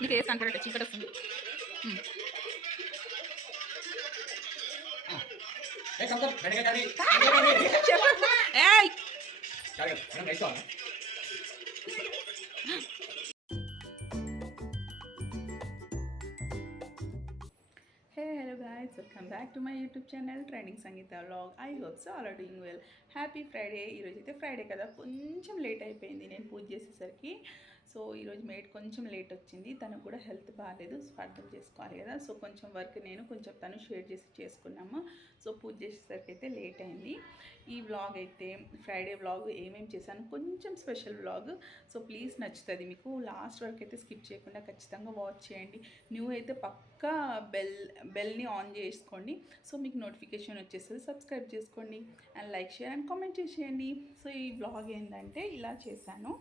నీకు వేసి కనపడట చీకటి వస్తుంది. Hey, hello guys, welcome back to my YouTube channel Trending Sangeeta Vlog. I hope so all are doing well. Happy Friday. ఈరోజు అయితే Friday కదా, కొంచెం లేట్ అయిపోయింది నేను పూజ చేసేసరికి. సో ఈరోజు మేడ్ కొంచెం లేట్ వచ్చింది, తనకు కూడా హెల్త్ బాగాలేదు, సో అర్థం చేసుకోవాలి కదా. సో కొంచెం వర్క్ నేను కొంచెం తను షేర్ చేసి చేసుకున్నాము. సో పూజ చేసేసరికి అయితే లేట్ అయింది. ఈ వ్లాగ్ అయితే ఫ్రైడే వ్లాగ్ ఏమేమి చేశాను, కొంచెం స్పెషల్ వ్లాగ్. సో ప్లీజ్ నచ్చుతుంది మీకు, లాస్ట్ వరకు అయితే స్కిప్ చేయకుండా ఖచ్చితంగా వాచ్ చేయండి. న్యూ అయితే పక్కా బెల్ని ఆన్ చేసుకోండి, సో మీకు నోటిఫికేషన్ వచ్చేస్తుంది. సబ్స్క్రైబ్ చేసుకోండి and like share and comment చేసేయండి. సో ఈ వ్లాగ్ ఏంటంటే ఇలా చేశాను.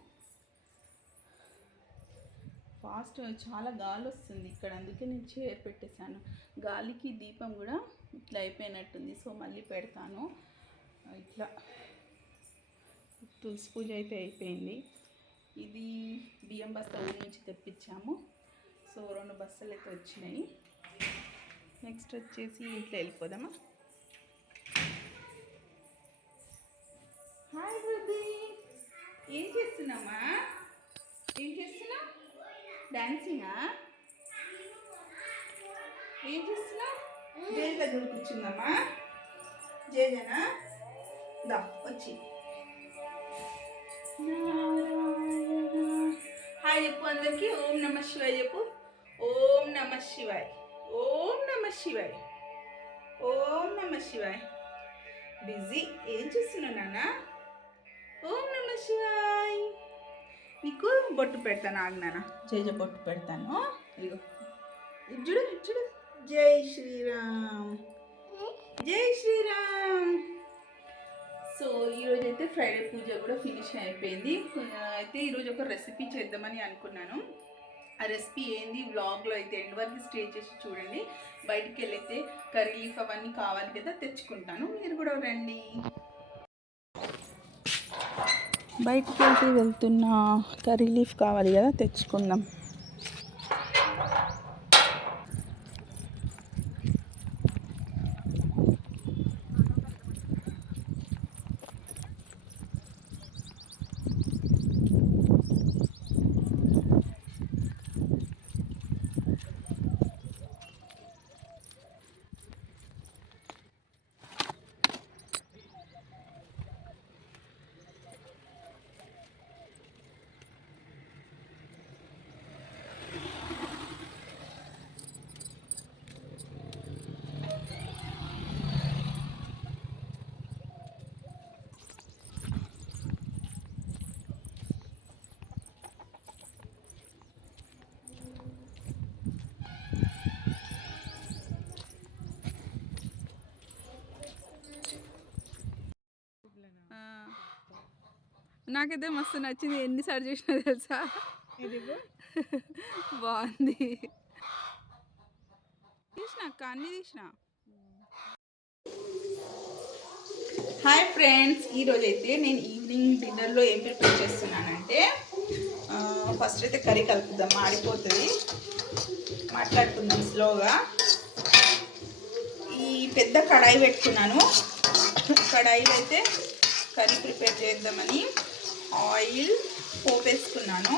ఫాస్ట్ చాలా గాలి వస్తుంది ఇక్కడ, అందుకే నేను చైర్ పెట్టేశాను. గాలికి దీపం కూడా ఇట్లా అయిపోయినట్టుంది, సో మళ్ళీ పెడతాను. ఇట్లా తులసి పూజ అయితే అయిపోయింది. ఇది బియ్యం బస్తా ఊరి నుంచి తెప్పించాము. సో 2 బస్తాలు అయితే వచ్చినాయి. నెక్స్ట్ వచ్చేసి ఇంట్లో వెళ్ళిపోదామా. హాయ్ బుద్ధి, ఏం చేస్తున్నామా? ఏం చేస్తున్నా? డాన్సింగా? ఏం చేస్తున్నా? జయ దగ్గర కూర్చుందమ్మా. జయనా దా వచ్చి హాయ్ చెప్పు అందరికి. ఓం నమ శివాయ్ చెప్పు. ఓం నమ శివాయ్, ఓం నమ శివాయ్, ఓం నమ శివాయ్. బిజీ ఏం చేస్తున్నావు నాన్న? ఓం నమ శివాయ్. నీకు బొట్టు పెడతాను, ఆగ్నానా. జయ బొట్టు పెడతాను. ఇదిగో ఇచ్చుడు ఇచ్చుడు. జై శ్రీరామ్, జై శ్రీరామ్. సో ఈరోజు అయితే ఫ్రైడే పూజ కూడా ఫినిష్ అయిపోయింది. అయితే ఈరోజు ఒక రెసిపీ చేద్దామని అనుకున్నాను. ఆ రెసిపీ ఏంది వ్లాగ్లో అయితే ఎండ్ వరకు స్టే చేసి చూడండి. బయటికి వెళ్ళైతే కర్రీ లీఫ్ అవన్నీ కావాలి కదా, తెచ్చుకుంటాను, మీరు కూడా రండి. బయటికి వెళ్తే వెళ్తున్నా, కర్రీ లీఫ్ కావాలి కదా, తెచ్చుకుందాం. నాకైతే మస్తు నచ్చింది, ఎన్నిసార్లు చూసినా తెలుసా. బాగుంది. తీసిన అక్క, అన్నీ తీసిన. హాయ్ ఫ్రెండ్స్, ఈరోజు అయితే నేను ఈవినింగ్ డిన్నర్లో ఏం ప్రిపేర్ చేస్తున్నానంటే, ఫస్ట్ అయితే కర్రీ కలుపుదాం, మాడిపోతుంది. మాట్లాడుకుందాం స్లోగా. ఈ పెద్ద కడాయి పెట్టుకున్నాను. కడాయిలో అయితే కర్రీ ప్రిపేర్ చేద్దామని ఆయిల్ పోపేసుకున్నాను.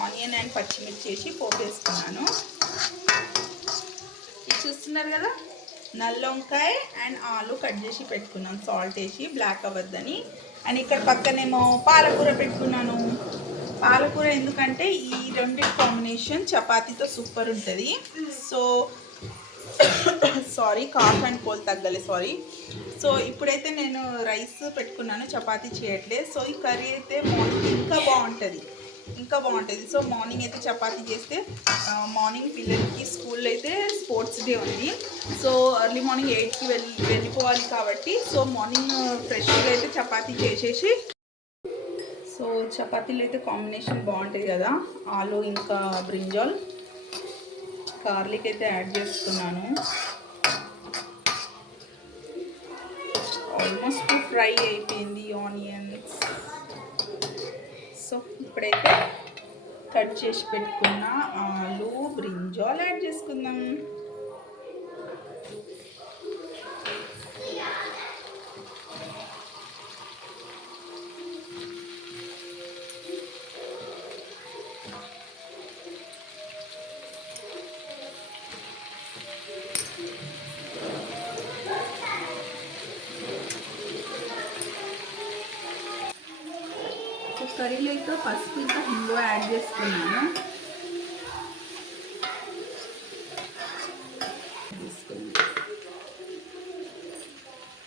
ఆనియన్ అండ్ పచ్చిమిర్చి వేసి పోపేసుకున్నాను. ఇది చూస్తున్నారు కదా, నల్ల వంకాయ అండ్ ఆలు కట్ చేసి పెట్టుకున్నాను, సాల్ట్ వేసి, బ్లాక్ అవ్వద్దని. అండ్ ఇక్కడ పక్కనేమో పాలకూర పెట్టుకున్నాను. పాలకూర ఎందుకంటే ఈ రెండింటి కాంబినేషన్ చపాతీతో సూపర్ ఉంటుంది. So sorry, cough and cold తగ్గలే, సారీ. సో ఇప్పుడైతే నేను రైస్ పెట్టుకున్నాను, చపాతీ చేయట్లేదు. సో ఈ కర్రీ అయితే మార్నింగ్ ఇంకా బాగుంటుంది. సో మార్నింగ్ అయితే చపాతీ చేస్తే, మార్నింగ్ పిల్లలకి స్కూల్లో అయితే స్పోర్ట్స్ డే ఉంది. సో ఎర్లీ మార్నింగ్ 8కి వెళ్ళిపోవాలి కాబట్టి, సో మార్నింగ్ ఫ్రెష్గా అయితే చపాతీ చేసేసి, సో చపాతీలు అయితే కాంబినేషన్ బాగుంటుంది కదా, ఆలు ఇంకా బ్రింజాల్. గార్లిక్ అయితే యాడ్ చేస్తున్నాను. ఆల్మోస్ట్ ఫ్రై అయిపోయింది ఆనియన్స్. సో ఇప్పుడైతే కట్ చేసి పెట్టుకున్న ఆలు బ్రింజాల్ యాడ్ చేసుకుందాం. కర్రీలో పసుపు ఇంకా హింగు యాడ్ చేసుకున్నాను.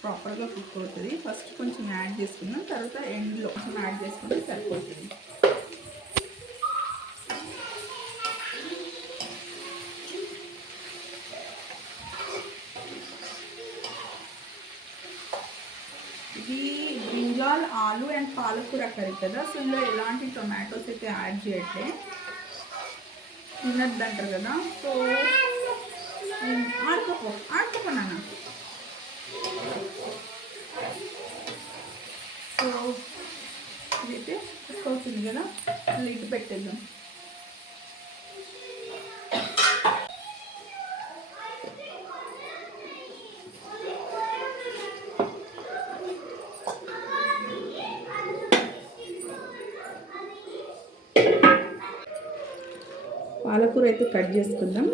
ప్రాపర్గా కుక్ అవుతుంది. ఫస్ట్ కొంచెం యాడ్ చేసుకున్నాం, తర్వాత ఎండ్లో కొంచెం యాడ్ చేసుకుంటే సరిపోతుంది. ఇది బ్రింజాల్ ఆలు అండ్ పాలకూర కర్రీ కదా, సో ఇందులో ఎలాంటి టొమాటోస్ అయితే యాడ్ చేయట్లే, తినద్దంటారు కదా. సో ఆడుకోపోనా. సో ఇదైతే కుక్ అవుతుంది కదా, లిడ్ పెట్టేద్దాం. పాలకూర అయితే కట్ చేసుకుందాం.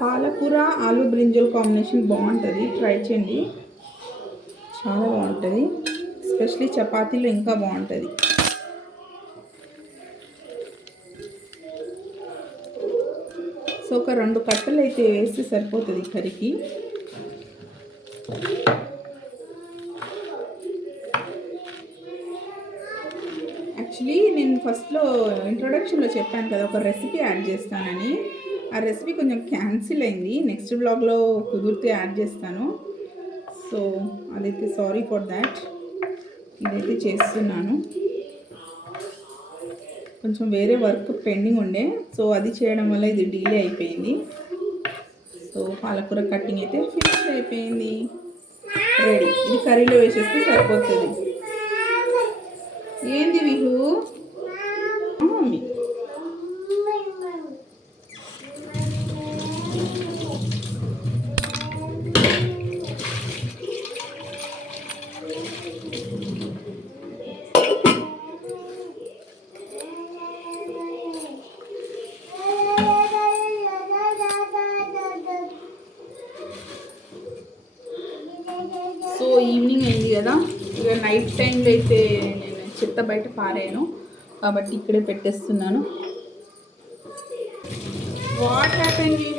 పాలకూర ఆలు బ్రింజల్ కాంబినేషన్ బాగుంటుంది, ట్రై చేయండి, చాలా బాగుంటుంది. ఎస్పెషలీ చపాతీలో ఇంకా బాగుంటుంది. సో ఒక 2 కట్టలు అయితే వేస్తే సరిపోతుంది కర్రీకి. యాక్చువల్లీ నేను ఫస్ట్లో ఇంట్రొడక్షన్లో చెప్పాను కదా ఒక రెసిపీ యాడ్ చేస్తానని. ఆ రెసిపీ కొంచెం క్యాన్సిల్ అయింది. నెక్స్ట్ బ్లాగ్లో కుదిరితే యాడ్ చేస్తాను. సో అదైతే సారీ ఫర్ దాట్. ఇదైతే చేస్తున్నాను. కొంచెం వేరే వర్క్ పెండింగ్ ఉండే, సో అది చేయడం వల్ల ఇది డిలే అయిపోయింది. సో పాలకూర కట్టింగ్ అయితే ఫినిష్ అయిపోయింది, రెడీ. ఇది కర్రీలో వేసేస్తే సరిపోతుంది. ఏంది విహు? సో ఈవినింగ్ అయింది కదా, ఇక నైట్ టైంలో అయితే నేను చెత్త బయట పారాను కాబట్టి ఇక్కడే పెట్టేస్తున్నాను. What happen you?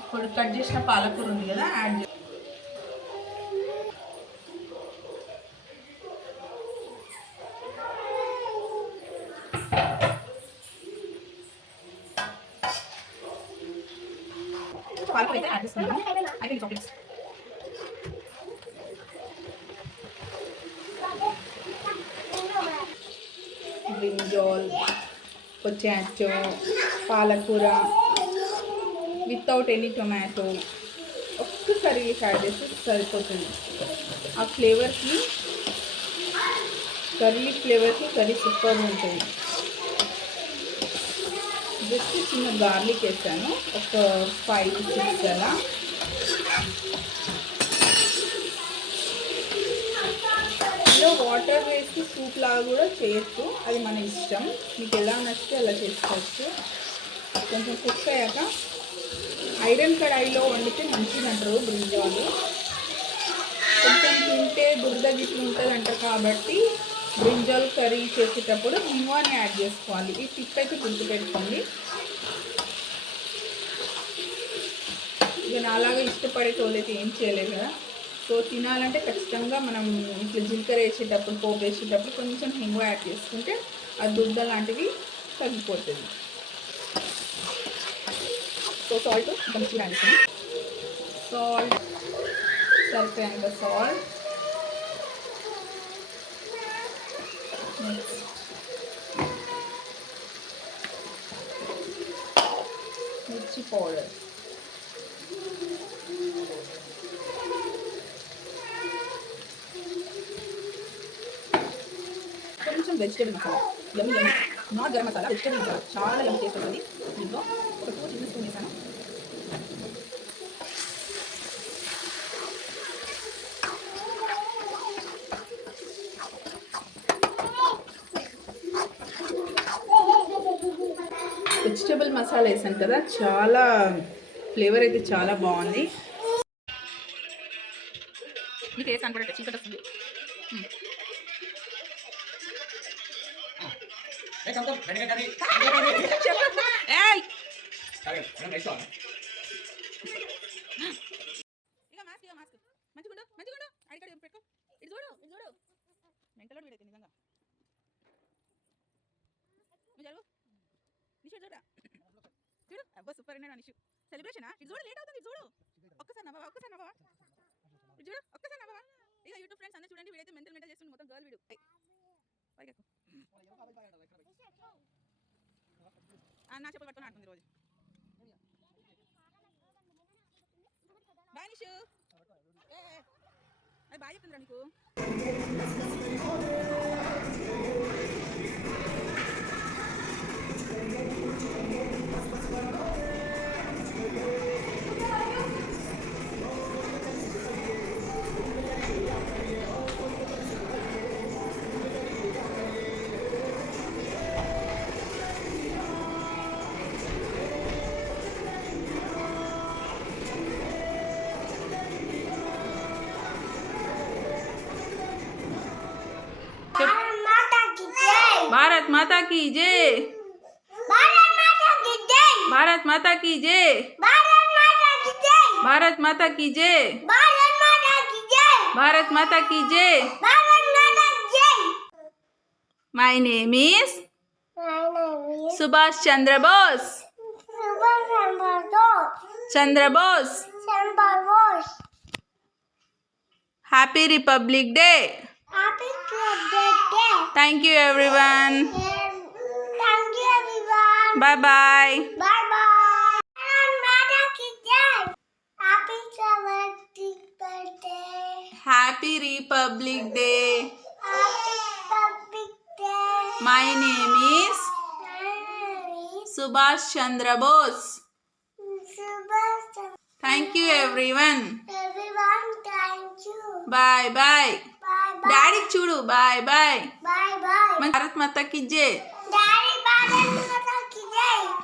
ఇప్పుడు కట్ చేసిన పాలకూర ఉంది కదా, యాడ్ చేసి పాలకూర అయితే యాడ్ చేస్తున్నాను. అయితే చాక్లెట్స్ బ్రింజాల్, పొటాటో, పాలకూర వితౌట్ ఎనీ టొమాటో ఒక్కసారి యాడ్ చేస్తే సరిపోతుంది. ఆ ఫ్లేవర్కి, కర్రీ ఫ్లేవర్కి కర్రీ సూపర్ ఉంటుంది. జస్ట్ చిన్న గార్లిక్ వేసాను, ఒక 5-6 అలా. ఇందులో వాటర్ వేసి సూప్ లాగా కూడా చేయొచ్చు, అది మన ఇష్టం. మీకు ఎలా నచ్చితే అలా చేసుకోవచ్చు. కొంచెం కుక్ అయ్యాక ఐరన్ కడాయిలో వండితే మంచిది అంటారు బ్రింజాలు. కొంచెం తింటే దురద గిట్లు ఉంటుంది అంటారు కాబట్టి బ్రింజాల్ కర్రీ చేసేటప్పుడు ఇంగువని యాడ్ చేసుకోవాలి. ఈ టిప్ అయితే గుర్తుపెట్టుకోండి. ఇక నాలాగా ఇష్టపడే వాళ్ళైతే ఏం చేయలేదు కదా, సో తినాలంటే ఖచ్చితంగా మనం ఇట్లా జీలకర్ర వేసేటప్పుడు పోపు వేసేటప్పుడు కొంచెం హింగు యాడ్ చేసుకుంటే ఆ దుద్ద లాంటివి తగ్గిపోతుంది. సో సాల్ట్ కొంచెం యాడ్ చేస్తాను. సాల్ట్ సరిపోయేంత సాల్ట్, మిర్చి పౌడర్, కొంచెం vegetable masala, yummy yummy, not garam masala, vegetable masala చాలా యమ్మి టేస్ట్ వస్తుంది. దీంట్లో ఒక 2 చిన్న స్పూన్ వేసాను. వెజిటేబుల్ మసాలా వేసాను కదా, చాలా ఫ్లేవర్ అయితే చాలా బాగుంది. మీకు వేసాను కూడా చీకటి వస్తుంది. చూడు అబ్బా సూపర్ అయినా నిషు సెలబ్రేషనా ఇది చూడు లేట్ అవుతుంది చూడు ఒక్కసారి నవ్వవా చూడు ఒక్కసారి నవ్వవా ఇక యూట్యూబ్ ఫ్రెండ్స్ అందరూ చూడండి వీడైతే మెంటల్ చేస్తుంది మొత్తం గర్ల్ వీడు నా చెప్పలు పట్టుకొని ఆడుతుంది రోజు బాయ్ నిషు అది బాగా చెప్తుందిరా నీకు भारत माता की जय, भारत माता की जय, भारत माता की जय, भारत माता की जय. My name is Subhash Chandra Bose. Chandra Bose. Happy Republic Day. Happy Republic Day. Thank you everyone. Thank you everyone. Bye bye. Bye bye. Mata ki jai. Happy Republic Day. Happy Republic Day. Happy Republic Day. My name is Subhash Chandra Bose. Subhash. Thank you everyone. Everyone, thank you. Bye bye. Bye bye. Daddy chudu bye bye. Bye bye. Bharat Mata ki jai. Daddy, Bharat Mata ki jai.